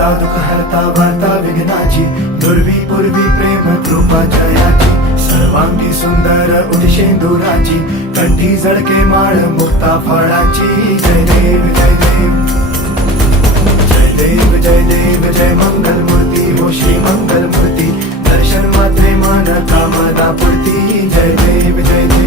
दाता दुःख हरता वार्ता विघ्नाची, दुर्वी पूर्वी प्रेम कृपा जयाची, सर्वांगी सुंदर उदिशेंदुराची, कंठी जळके माळ मुक्ता फळाची. जय देव जय देव जय देव जय देव जय मंगल मूर्ती हो श्री मंगल मूर्ती, दर्शन मात्रे मन कामना पूर्ती. जय देव जय देव